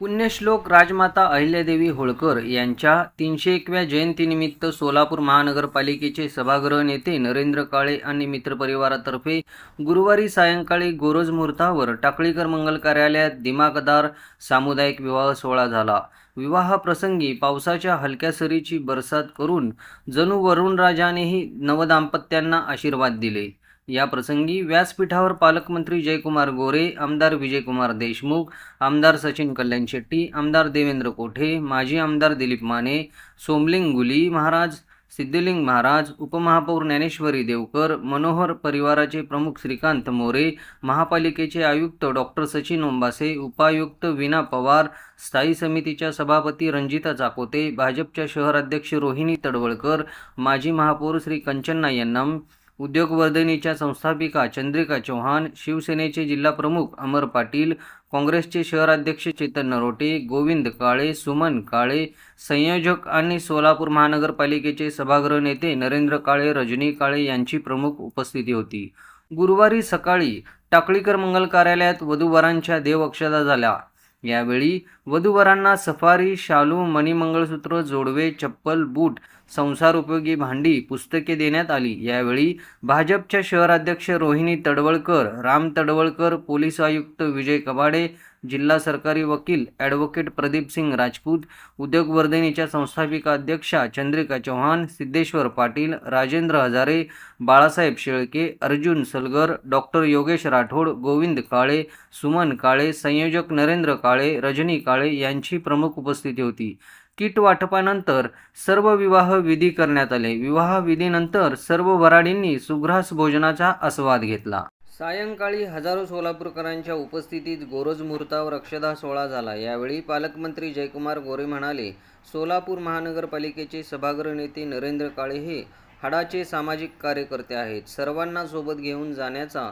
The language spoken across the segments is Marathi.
पुण्यश्लोक राजमाता अहिल्यादेवी होळकर यांच्या 301व्या जयंतीनिमित्त सोलापूर महानगरपालिकेचे सभागृह नेते नरेंद्र काळे आणि मित्रपरिवारातर्फे गुरुवारी सायंकाळी गोरज मुहूर्तावर टाकळीकर मंगल कार्यालयात दिमाखदार सामुदायिक विवाह सोहळा झाला. विवाहाप्रसंगी पावसाच्या हलक्या सरीची बरसात करून जणू वरुणराजानेही नवदाम्पत्यांना आशीर्वाद दिले. या प्रसंगी व्यासपीठावर पालकमंत्री जयकुमार गोरे, आमदार विजयकुमार देशमुख, आमदार सचिन कल्याण शेट्टी, आमदार देवेंद्र कोठे, माजी आमदार दिलीप माने, सोमलिंग गुली महाराज, सिद्धलिंग महाराज, उपमहापौर ज्ञानेश्वरी देवकर, मनोहर परिवाराचे प्रमुख श्रीकांत मोरे, महापालिकेचे आयुक्त डॉक्टर सचिन ओंबासे, उपायुक्त वीणा पवार, स्थायी समितीच्या सभापती रंजिता चाकोते, भाजपच्या शहराध्यक्ष रोहिणी तडवळकर, माजी महापौर श्री कंचन्ना यन्नम, उद्योगवर्धिनीच्या संस्थापिका चंद्रिका चौहान, शिवसेनेचे जिल्हाप्रमुख अमर पाटील, काँग्रेसचे शहराध्यक्ष चेतन नरोटे, गोविंद काळे, सुमन काळे, संयोजक आणि सोलापूर महानगरपालिकेचे सभागृह नेते नरेंद्र काळे, रजनी काळे यांची प्रमुख उपस्थिती होती. गुरुवारी सकाळी टाकळीकर मंगल कार्यालयात वधूवरांच्या देवअक्षता झाल्या. यावेळी वधूवरांना सफारी, शालू, मणिमंगळसूत्र, जोडवे, चप्पल, बूट, संसार उपयोगी भांडी, पुस्तके देण्यात आली. यावेळी भाजपच्या शहराध्यक्ष रोहिणी तडवळकर, राम तडवळकर, पोलीस आयुक्त विजय कबाडे, जिल्हा सरकारी वकील ॲडव्होकेट प्रदीपसिंग राजपूत, उद्योगवर्धिनीच्या संस्थापिका अध्यक्षा चंद्रिका चौहान, सिद्धेश्वर पाटील, राजेंद्र हजारे, बाळासाहेब शेळके, अर्जुन सलगर, डॉक्टर योगेश राठोड, गोविंद काळे, सुमन काळे, संयोजक नरेंद्र काळे, रजनी काळे यांची प्रमुख उपस्थिती होती. किट वाटपानंतर सर्व विवाह विधी करण्यात आले. विवाह विधीनंतर सर्व वराडींनी सुग्रास भोजनाचा आस्वाद घेतला. सायंकाळी हजारो सोलापूरकरांच्या उपस्थितीत गोरज मुहूर्तावर अक्षता सोहळा झाला. यावेळी पालकमंत्री जयकुमार गोरे म्हणाले, सोलापूर महानगरपालिकेचे सभागृह नेते नरेंद्र काळे हे हाडाचे सामाजिक कार्यकर्ते आहेत. सर्वांना सोबत घेऊन जाण्याचा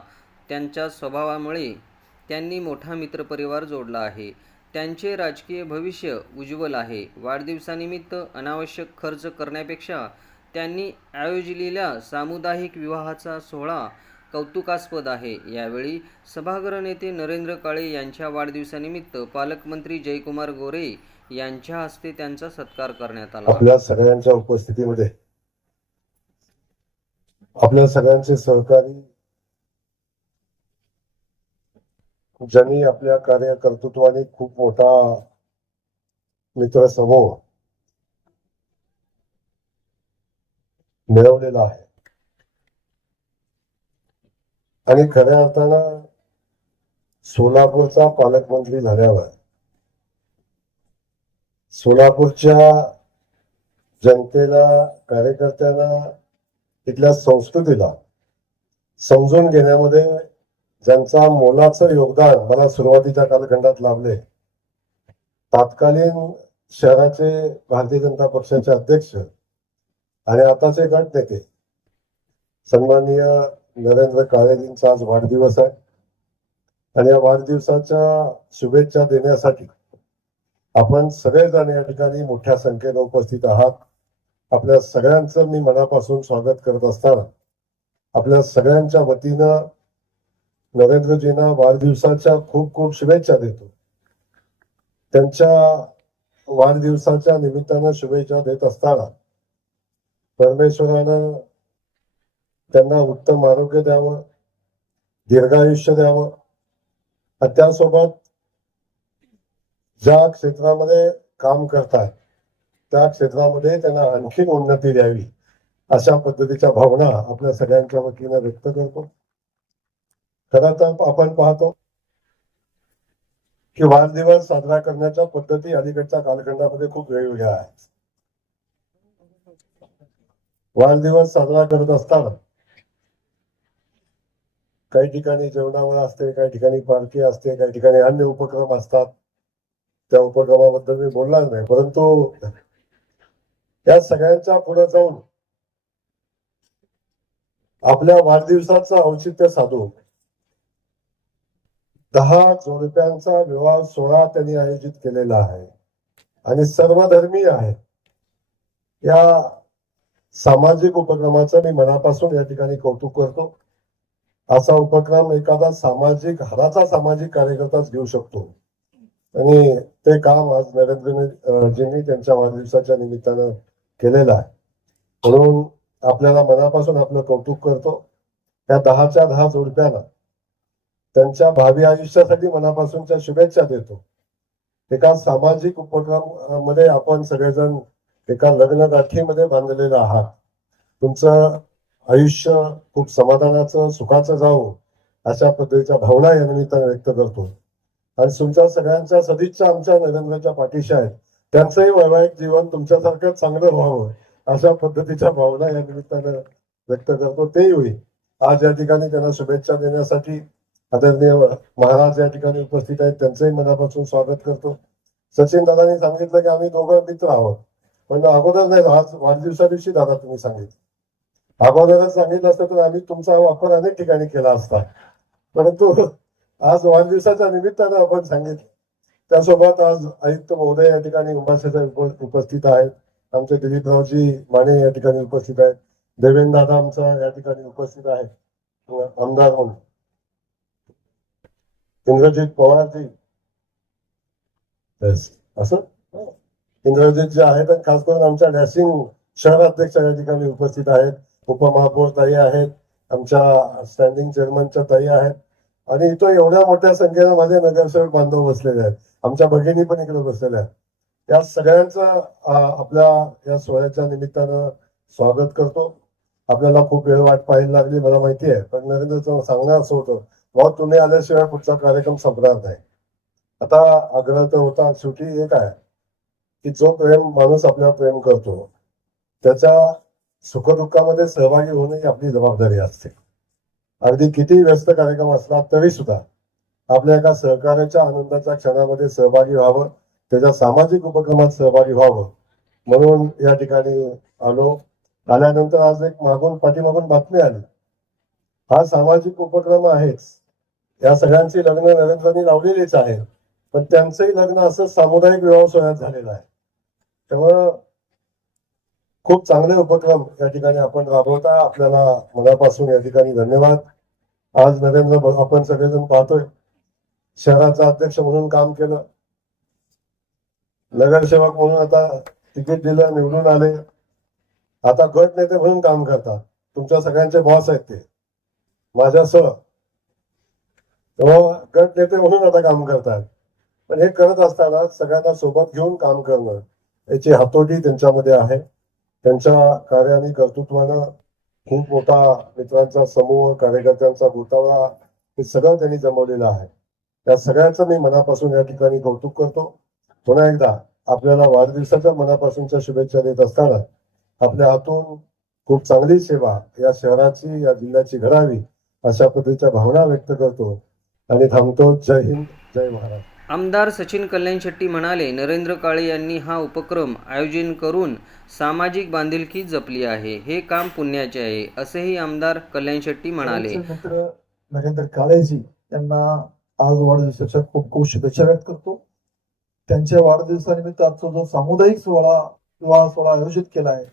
त्यांच्या स्वभावामुळे त्यांनी मोठा मित्रपरिवार जोडला आहे. त्यांचे राजकीय भविष्य उज्ज्वल आहे. वाढदिवसानिमित्त अनावश्यक खर्च करण्यापेक्षा त्यांनी आयोजलेल्या सामुदायिक विवाहाचा सोहळा कौतुकास्पद आहे. यावेळी सभागृह नेते नरेंद्र काळे यांच्या वाढदिवसानिमित्त पालकमंत्री जयकुमार गोरे यांच्या हस्ते त्यांचा सत्कार करण्यात आला. आपल्या सगळ्यांच्या उपस्थितीमध्ये आपल्या सगळ्यांचे सहकारी ज्यांनी आपल्या कार्यकर्तृत्वाने खूप मोठा मित्रसमूह मिळवलेला आहे आणि खऱ्या अर्थानं सोलापूरचा पालकमंत्री झाल्यावर सोलापूरच्या जनतेला, कार्यकर्त्यांना, तिथल्या संस्कृतीला समजून घेण्यामध्ये ज्यांचा मोलाचं योगदान मला सुरुवातीच्या कालखंडात लाभले, तात्कालीन शहराचे भारतीय जनता पक्षाचे अध्यक्ष आणि आताचे गट नेते सन्माननीय नरेंद्र काळेजींचा आज वाढदिवस आहे आणि या वाढदिवसाच्या शुभेच्छा देण्यासाठी आपण सगळेजण या ठिकाणी मोठ्या संख्येने उपस्थित आहात. आपल्या सगळ्यांचं मी मनापासून स्वागत करत असताना आपल्या सगळ्यांच्या वतीनं नरेंद्रजींना वाढदिवसाच्या खूप खूप शुभेच्छा देतो. त्यांच्या वाढदिवसाच्या निमित्तानं शुभेच्छा देत असताना परमेश्वरानं त्यांना उत्तम आरोग्य द्यावं, दीर्घायुष्य द्यावं, त्यासोबत ज्या क्षेत्रामध्ये काम करतात त्या क्षेत्रामध्ये त्यांना आणखी उन्नती द्यावी अशा पद्धतीच्या भावना आपल्या सगळ्यांच्या वतीनं व्यक्त करतो. खरं तर आपण पाहतो की वाढदिवस साजरा करण्याच्या पद्धती अलीकडच्या कालखंडामध्ये खूप वेगवेगळ्या आहेत. वाढदिवस साजरा करत असताना काही ठिकाणी जेवणावर असते, काही ठिकाणी पार्टी असते, काही ठिकाणी अन्य उपक्रम असतात. त्या उपक्रमाबद्दल मी बोलणार नाही, परंतु या सगळ्यांच्या पुढे जाऊन आपल्या वाढदिवसाचं औचित्य साधून 10 जोडप्यांचा विवाह सोहळा त्यांनी आयोजित केलेला आहे आणि सर्वधर्मीय आहे. या सामाजिक उपक्रमाचं मी मनापासून या ठिकाणी कौतुक करतो. असा उपक्रम एखादा सामाजिक हाडाचा सामाजिक कार्यकर्ताच घेऊ शकतो आणि ते काम आज नरेंद्रजींनी त्यांच्या वाढदिवसाच्या निमित्तानं केलेलं आहे. म्हणून आपल्याला मनापासून आपलं कौतुक करतो. या 10च्या 10 जोडप्याला त्यांच्या भावी आयुष्यासाठी मनापासूनच्या शुभेच्छा देतो. एका सामाजिक उपक्रम मध्ये आपण सगळेजण एका लग्न गाठीमध्ये बांधलेलं आहात. तुमचं आयुष्य खूप समाधानाचं सुखाचं जावो अशा पद्धतीच्या भावना या निमित्ताने व्यक्त करतो. आणि तुमच्या सगळ्यांच्या सदिच्छा आमच्या नरेंद्रच्या पाठीशी आहेत. त्यांचंही वैवाहिक जीवन तुमच्यासारखं चांगलं व्हावं अशा पद्धतीच्या भावना या निमित्तानं व्यक्त करतो. तेही होईल. आज या ठिकाणी त्यांना शुभेच्छा देण्यासाठी आदरणीय महाराज या ठिकाणी उपस्थित आहेत. त्यांचंही मनापासून स्वागत करतो. सचिन दादांनी सांगितलं की आम्ही दोघं मित्र आहोत, पण अगोदर नाही, आज वाढदिवसा दिवशी दादा तुम्ही सांगितलं. अगोदरच सांगितलं असतं तर आम्ही तुमचा वापर अनेक ठिकाणी केला असता, परंतु आज वाढदिवसाच्या निमित्तानं आपण सांगितलं. त्यासोबत आज आयुक्त महोदय या ठिकाणी उपस्थित आहेत. आमचे दिलीपरावजी माने या ठिकाणी उपस्थित आहेत. देवेंद्र दादा आमचा या ठिकाणी उपस्थित आहेत, आमदार म्हणून. इंद्रजित पवारजी असं इंद्रजित जे आहेत, आणि खास करून आमच्या डॅशिंग शहराध्यक्ष या ठिकाणी उपस्थित आहेत. उपमहापौर ताई आहेत, आमच्या स्टँडिंग चेअरमनच्या ताई आहेत, आणि इथं एवढ्या मोठ्या संख्येनं माझे नगरसेवक बांधव बसलेले आहेत. आमच्या भगिनी पण इकडे बसलेल्या आहेत. या सगळ्यांचं आपल्या या सोहळ्याच्या निमित्तानं स्वागत करतो. आपल्याला खूप वेळ वाट पाहायला लागली मला माहिती आहे, पण नरेंद्रचं सांगणं असं होतं, भाऊ तुम्ही आल्याशिवाय पुढचा कार्यक्रम संपणार नाही. आता आग्रह तर होता, शेवटी एक आहे की जो प्रेम माणूस आपल्याला प्रेम करतो त्याच्या सुखदुःखामध्ये सहभागी होणे ही आपली जबाबदारी असते. अगदी किती व्यस्त कार्यक्रम असला तरी सुद्धा आपल्या एका सहकार्याच्या आनंदाच्या क्षणामध्ये सहभागी व्हावं, त्याच्या सामाजिक उपक्रमात सहभागी व्हावं म्हणून या ठिकाणी आलो. आल्यानंतर आज एक पाठीमागून बातमी आली. हा सामाजिक उपक्रम आहेच, या सगळ्यांची लग्न नरेंद्रांनी लावलेलीच आहे, पण त्यांचंही लग्न असं सामुदायिक विवाह सोहळ्यात झालेलं आहे. त्यामुळं खूप चांगले उपक्रम या ठिकाणी आपण राबवता. आपल्याला मनापासून या ठिकाणी धन्यवाद. आज नरेंद्र आपण सगळेजण पाहतोय, शहराचा अध्यक्ष म्हणून काम केलं, नगरसेवक म्हणून आता तिकीट दिलं, निवडून आले, आता गट नेते म्हणून काम करतात. तुमच्या सगळ्यांचे बॉस आहेत ते माझ्यासह, गट नेते म्हणून आता काम करतात. पण हे करत असताना सगळ्यांना सोबत घेऊन काम करणं याची हातोटी त्यांच्यामध्ये आहे. त्यांच्या कार्याने कर्तृत्वानं खूप मोठा मित्रांचा समूह, कार्यकर्त्यांचा गोतावळा हे सगळं त्यांनी जमवलेलं आहे. त्या सगळ्याचं मी मनापासून या ठिकाणी कौतुक करतो. पुन्हा एकदा आपल्याला वाढदिवसाच्या मनापासूनच्या शुभेच्छा देत असताना आपल्या हातून खूप चांगली सेवा या शहराची, या जिल्ह्याची घडावी अशा पद्धतीच्या भावना व्यक्त करतो आणि थांबतो. जय हिंद, जय महाराष्ट्र. आमदार सचिन कल्याण शेट्टी म्हणाले, नरेंद्र काळे यांनी हा उपक्रम आयोजन करून सामाजिक बांधिलकी जपली आहे. हे काम पुण्याचे आहे, असेही आमदार कल्याण शेट्टी म्हणाले. मित्र नरेंद्र काळेजी यांना आज वाढदिवसाच्या खूप खूप शुभेच्छा व्यक्त करतो. त्यांच्या वाढदिवसानिमित्त आजचा जो सामुदायिक विवाह सोहळा आयोजित केला आहे,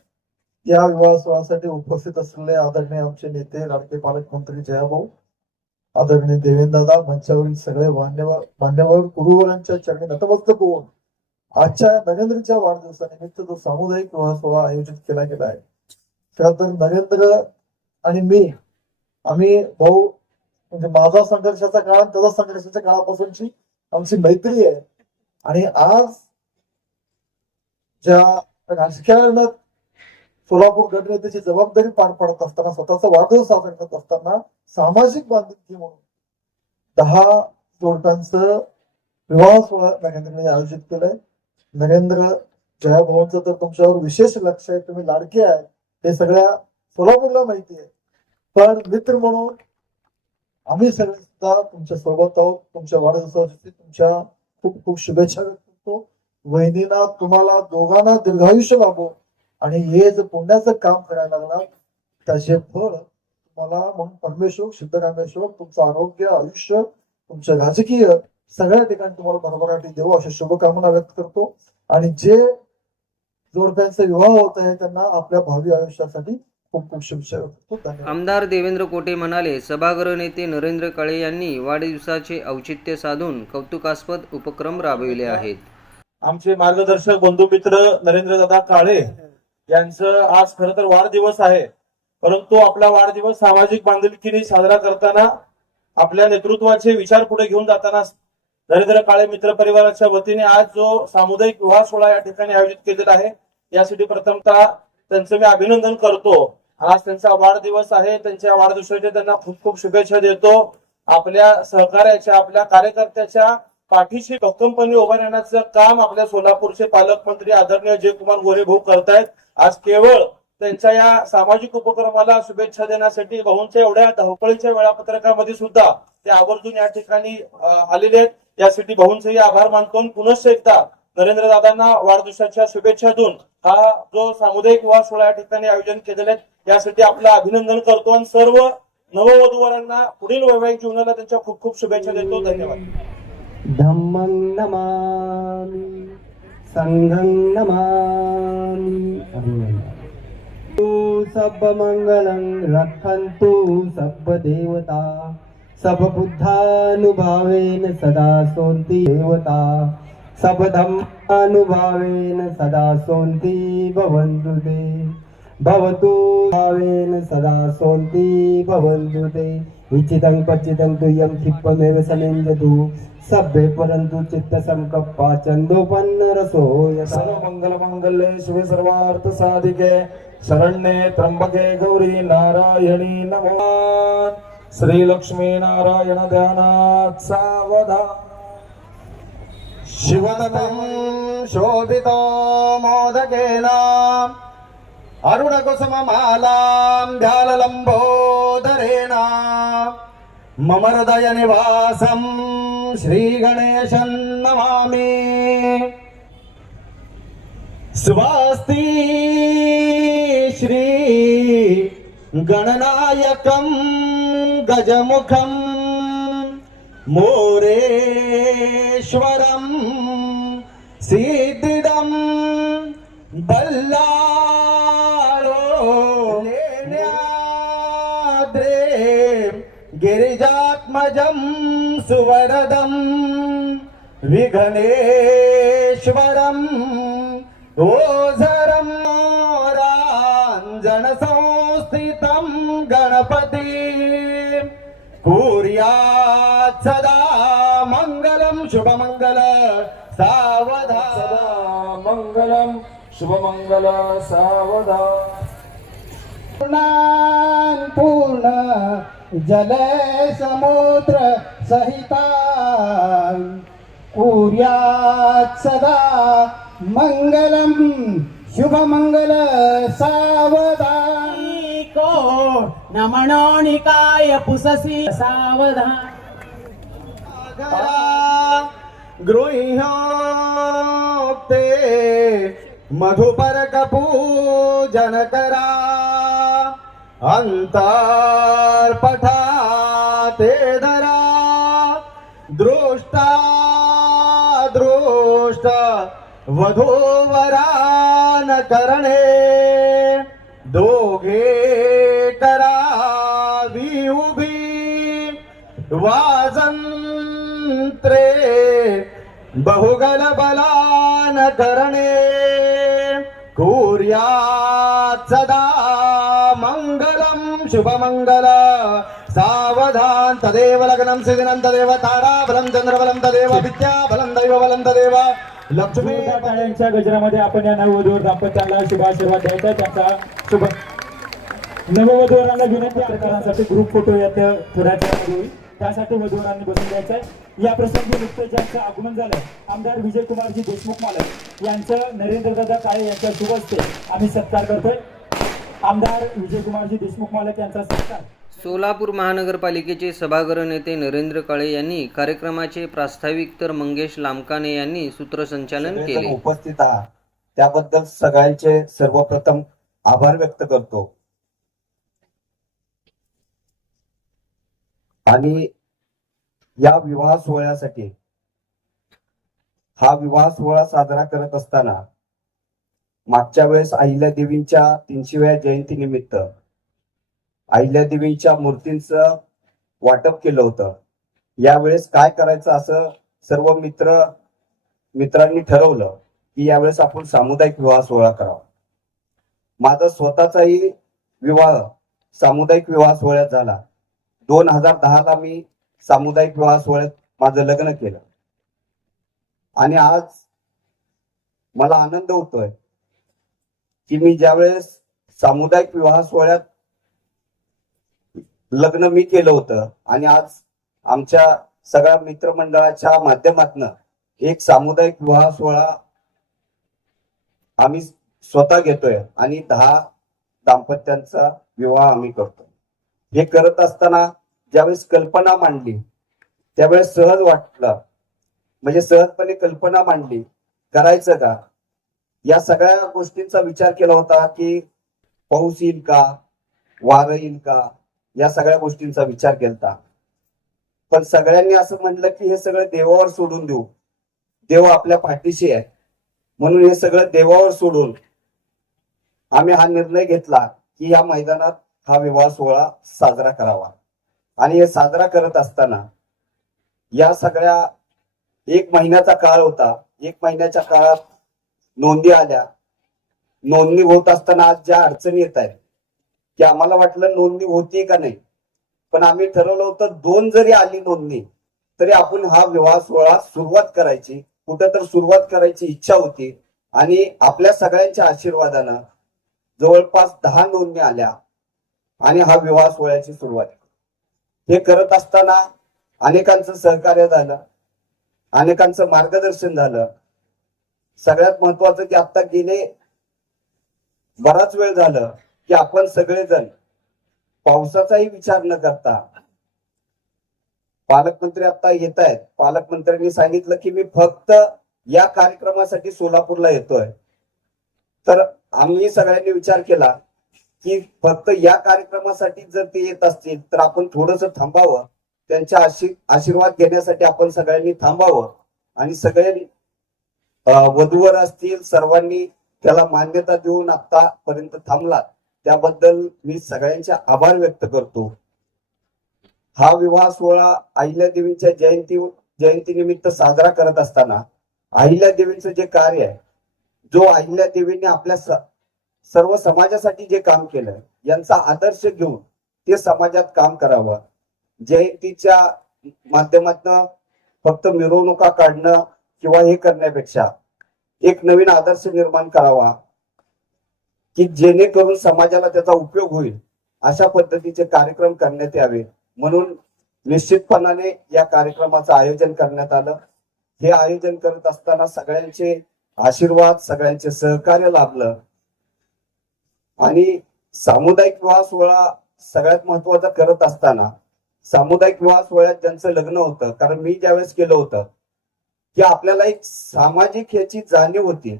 या विवाह सोहळ्यासाठी उपस्थित असलेले आदरणीय आमचे नेते, लाडके पालकमंत्री जयाभाऊ, आदरणीय देवेंद्रदादा, मंचावरील सगळे मान्यवर गुरुवरांच्या चरणी नतमस्तक होऊन आजच्या नरेंद्रच्या वाढदिवसानिमित्त जो सामुदायिक विवाह सोहळा आयोजित केला गेला आहे, त्यानंतर नरेंद्र आणि मी, आम्ही भाऊ, म्हणजे माझा संघर्षाचा काळ आणि त्याचा संघर्षाच्या काळापासूनची आमची मैत्री आहे. आणि आज ज्या राजकारणात सोलापूर गटनेत्याची जबाबदारी पार पडत असताना, स्वतःचा वाढदिवस साजरा करत असताना सामाजिक बांधिलकी म्हणून 10 जोडप्यांचं विवाह सोहळा नरेंद्रने आयोजित केलंय. नरेंद्र जयाभाऊंचं तर तुमच्यावर विशेष लक्ष आहे, तुम्ही लाडके आहे हे सगळ्या सोलापूरला माहिती आहे, पण मित्र म्हणून आम्ही सगळे सुद्धा तुमच्या सोबत आहोत. तुमच्या वाढदिवसाची तुमच्या खूप खूप शुभेच्छा व्यक्त करतो. वहिनींना, तुम्हाला दोघांना दीर्घायुष्य लाभो आणि हे जे पुण्याचं काम करायला लागला त्याचे फळ तुम्हाला म्हणून परमेश्वर, सिद्धरामेश्वर तुमचं आरोग्य, आयुष्य, तुमचं राजकीय सगळ्या ठिकाणी तुम्हाला भरभराटी देऊ अशा शुभकामना व्यक्त करतो. आणि जे जोडप्यांचे विवाह होत आहे त्यांना आपल्या भावी आयुष्यासाठी खूप खूप शुभेच्छा व्यक्त करतो. धन्यवाद. आमदार देवेंद्र कोटे म्हणाले, सभागृह नेते नरेंद्र काळे यांनी वाढदिवसाचे औचित्य साधून कौतुकास्पद उपक्रम राबविले आहेत. आमचे मार्गदर्शक बंधू मित्र नरेंद्रदादा काळे यांचं आज खरं तर वाढदिवस आहे, परंतु आपला वाढदिवस सामाजिक बांधिलकीने साजरा करताना आपल्या नेतृत्वाचे विचार पुढे घेऊन जाताना नरेंद्र काळे मित्र परिवाराच्या वतीने आज जो सामुदायिक विवाह सोहळा या ठिकाणी आयोजित केलेला आहे, यासाठी प्रथमतः त्यांचं मी अभिनंदन करतो। आज त्यांचा वाढदिवस आहे, त्यांच्या वाढदिवसाच्या त्यांना खूप खूप शुभेच्छा देतो। आपल्या सहकार्याच्या, आपल्या कार्यकर्त्याच्या पाठीशी भक्कमपणे उभं राहण्याचं काम आपल्या सोलापूरचे पालकमंत्री आदरणीय जयकुमार गोरे भाऊ करतायत। आज केवळ त्यांच्या या सामाजिक उपक्रमाला शुभेच्छा देण्यासाठी भाऊंच्या एवढ्या धावपळीच्या वेळापत्रकामध्ये सुद्धा ते आवर्जून या ठिकाणी आलेले आहेत। यासाठी भाऊंचेही आभार मानतो। पुनश्च एकदा नरेंद्र दादांना वाढदिवसाच्या शुभेच्छा देऊन हा जो सामुदायिक विवाह सोहळा या ठिकाणी आयोजन केलेले आहे यासाठी आपलं अभिनंदन करतो आणि सर्व नववधूवरांना पुढील वैवाहिक जीवनाला त्यांच्या खूप खूप शुभेच्छा देतो। धन्यवाद। धम्मं नमामि संघं नमामि तु सर्वमंगलं रक्षन्तु सर्वदेवता सर्वबुद्धानुभावेन सदा सोन्ति देवता सर्वधम्मानुभावेन सदा सोन्ति भवन्तु ते भवतु भावेन सदा सोन्ति भवन्तु ते इच्छितं पच्चितं तुयं क्षिप्पमेव समेञ्जतु सभ्ये परन्तु चित्तसंकप्पा चन्दोपन्न रसो सर्व मंगल मंगल्ये शिवे सर्वार्थ साधिके शरण्ये त्र्यंबके गौरी नारायणी नमोस्तुते। श्री लक्ष्मी नारायण ध्यानात सावधान। शिवनतं शोभितो मोदकेन अरुणकुसुममालां ध्याललम्बोदरेण मम हृदय निवासं श्रीगणेशं नमामि। स्वस्ति श्री गणनायकं गजमुखं मोरेश्वरं सिद्धिदं बल्लाळो लेण्याद्रे गिरिजात्मजं सुवरदं विघ्नेश्वरं ओझरं राञ्जनसंस्थितं गणपति कुर्यात् सदा मंगलं शुभमंगल सावधान। सदा मंगलम शुभमंगल सावधान। पूर्ण जल समुद्र सहिता कुर्यात् सदा मंगलम शुभमंगल सावधान। को नमनो निकाय पुससी सावधान। गृह्योक्ते मधुपर्क पूजन करा अंतर्पठा ते धरा दृष्टा दृष्ट वधूवरान करणे दोघे करावी उभी वाजंत्रे बहुगल बलान करणे कुर्यात् सदा मंगलम शुभमंगल सावधान। तदेव लग्नं सिद्धिनं तदेव ताराबलं चंद्रबलं तदेव विद्याबलं दैवबलं तदेव लक्ष्मी। टाळ्यांच्या गजरामध्ये आपण या नववधूवर दाम्पत्याला शुभ आशीर्वाद द्यायचा। त्यांचा शुभ नववधूवरांना विनंती प्रकारांसाठी ग्रुप फोटो येत्या थोड्या वेळामध्ये होईल, त्यासाठी वधूवरांनी बसून द्यायचं आहे। या प्रसंगी नुकतं ज्यांचं आगमन झालं आमदार विजयकुमारजी देशमुख मालक यांचं नरेंद्रदादा काळे यांच्या शुभ हस्ते आम्ही सत्कार करतोय। आमदार विजयकुमारजी देशमुख मालक यांचा सत्कार। सोलापूर महानगरपालिकेचे सभागृह नेते नरेंद्र काळे यांनी कार्यक्रमाचे प्रास्ताविक तर मंगेश लामकाने यांनी सूत्रसंचालन केले। उपस्थित आहात त्याबद्दल सगळ्यांचे सर्वप्रथम आभार व्यक्त करतो आणि या विवाह सोहळ्यासाठी हा विवाह सोहळा साजरा करत असताना मागच्या वेळेस अहिल्यादेवींच्या 300व्या जयंती निमित्त अहिल्यादेवींच्या मूर्तींचं वाटप केलं होतं। यावेळेस काय करायचं असं सर्व मित्र मित्रांनी ठरवलं की यावेळेस आपण सामुदायिक विवाह सोहळा करावा. माझा स्वतःचाही विवाह सामुदायिक विवाह सोहळ्यात झाला. 2010ला मी सामुदायिक विवाह सोहळ्यात माझं लग्न केलं. आणि आज मला आनंद होतोय की मी ज्यावेळेस सामुदायिक विवाह सोहळ्यात लग्न मी केलं होतं आणि आज आमच्या सगळ्या मित्रमंडळाच्या माध्यमातून एक सामुदायिक विवाह सोहळा आम्ही स्वतः घेतोय आणि 10 दाम्पत्यांचा विवाह आम्ही करतो. हे करत असताना ज्यावेळेस कल्पना मांडली त्यावेळेस सहज वाटलं, म्हणजे सहजपणे कल्पना मांडली, करायचं का, या सगळ्या गोष्टींचा विचार केला होता की पाऊस येईल का, वारं येईल का, या सगळ्या गोष्टींचा विचार केला. पण सगळ्यांनी असं म्हटलं की हे सगळं देवावर सोडून देऊ, देव आपल्या पाठीशी आहे, म्हणून हे सगळं देवावर सोडून आम्ही हा निर्णय घेतला की या मैदानात हा विवाह सोहळा साजरा करावा. आणि हे साजरा करत असताना या सगळ्या 1 महिन्याचा काळ होता. 1 महिन्याच्या काळात नोंदी आल्या. नोंदणी होत असताना आज ज्या अडचणी येत आहेत की आम्हाला वाटलं नोंदणी होती का नाही, पण आम्ही ठरवलं होतं 2 जरी आली नोंदणी तरी आपण हा विवाह सोहळा सुरुवात करायची, कुठं तर सुरुवात करायची इच्छा होती. आणि आपल्या सगळ्यांच्या आशीर्वादानं जवळपास 10 नोंदणी आल्या आणि हा विवाह सोहळ्याची सुरुवात. हे करत असताना अनेकांचं सहकार्य झालं, अनेकांचं मार्गदर्शन झालं. सगळ्यात महत्वाचं की आता गेले बराच वेळ झालं की आपण सगळेजण पावसाचाही विचार न करता, पालकमंत्री आता येत आहेत, पालकमंत्र्यांनी सांगितलं की मी फक्त या कार्यक्रमासाठी सोलापूरला येतोय. तर आम्ही सगळ्यांनी विचार केला की फक्त या कार्यक्रमासाठी जर ते येत असतील तर आपण थोडंसं थांबावं, त्यांच्या आशीर्वाद घेण्यासाठी आपण सगळ्यांनी थांबावं. आणि सगळे वधूवर असतील सर्वांनी त्याला मान्यता देऊन आतापर्यंत थांबला, त्याबद्दल मी सगळ्यांचे आभार व्यक्त करतो. हा विवाह सोहळा अहिल्यादेवींच्या जयंतीनिमित्त साजरा करत असताना अहिल्यादेवींचं जे कार्य आहे, जो अहिल्यादेवींनी आपल्या सर्व समाजासाठी जे काम केलं, यांचा आदर्श घेऊन ते समाजात काम करावं. जयंतीच्या माध्यमातून फक्त मिरवणुका काढणं किंवा हे करण्यापेक्षा एक नवीन आदर्श निर्माण करावा की जेणेकरून समाजाला त्याचा उपयोग होईल, अशा पद्धतीचे कार्यक्रम करण्यात यावे. म्हणून निश्चितपणाने या कार्यक्रमाचं आयोजन करण्यात आलं. हे आयोजन करत असताना सगळ्यांचे आशीर्वाद, सगळ्यांचे सहकार्य लाभलं. आणि सामुदायिक विवाह सोहळा सगळ्यात महत्वाचा करत असताना सामुदायिक विवाह सोहळ्यात ज्यांचं लग्न होतं, कारण मी ज्यावेळेस केलं होतं की आपल्याला एक सामाजिक याची जाणीव होती,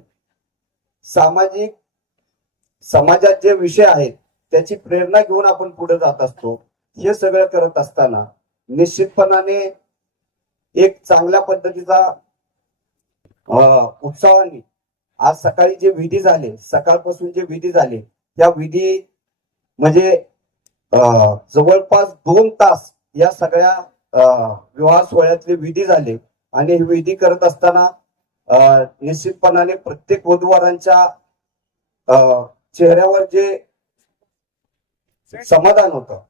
समाजात जे विषय आहेत त्याची प्रेरणा घेऊन आपण पुढे जात असतो. हे सगळं करत असताना निश्चितपणाने एक चांगल्या पद्धतीचा उत्साहाने आज सकाळी जे विधी झाले, सकाळपासून जे विधी झाले, त्या विधी म्हणजे जवळपास 2 तास या सगळ्या विवाह सोहळ्यातले विधी झाले. आणि हे विधी करत असताना निश्चितपणाने प्रत्येक वधूवरांच्या चेहऱ्यावर जे समाधान होतं